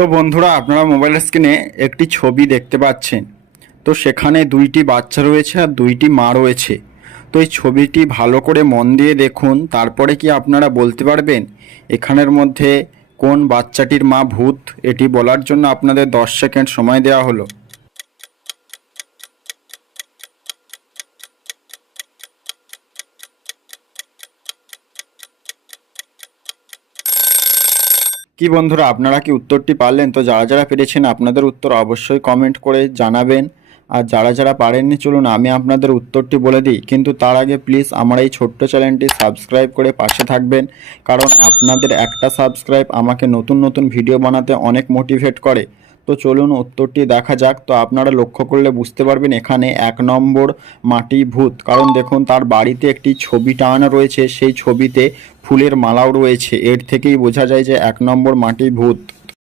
তো বন্ধুরা, আপনারা মোবাইল স্ক্রিনে একটি ছবি দেখতে পাচ্ছেন। তো সেখানে দুইটি বাচ্চা রয়েছে আর দুইটি মা রয়েছে। তো এই ছবিটি ভালো করে মন দিয়ে দেখুন, তারপরে কি আপনারা বলতে পারবেন এখানের মধ্যে কোন বাচ্চাটির মা ভূত। এটি বলার জন্য আপনাদের 10 সেকেন্ড সময় দেওয়া হলো। কি বন্ধুরা, আপনারা কি উত্তরটি পারলেন? তো যারা যারা পেরেছেন আপনাদের উত্তর অবশ্যই কমেন্ট করে জানাবেন। আর যারা যারা পারেননি, চলুন আমি আপনাদের উত্তরটি বলে দিই। কিন্তু তার আগে প্লিজ আমার এই ছোট্ট চ্যানেলটি সাবস্ক্রাইব করে পাশে থাকবেন, কারণ আপনাদের একটা সাবস্ক্রাইব আমাকে নতুন নতুন ভিডিও বানাতে অনেক মোটিভেট করে। তো চলুন উত্তরটি দেখা যাক। তো আপনারা লক্ষ্য করলে বুঝতে পারবেন এখানে 1 নম্বর মাটি ভূত, কারণ দেখুন তার বাড়িতে একটি ছবি টাঙানো রয়েছে, সেই ছবিতে ফুলের মালাও রয়েছে। এর থেকেই বোঝা যায় যে 1 নম্বর মাটি ভূত।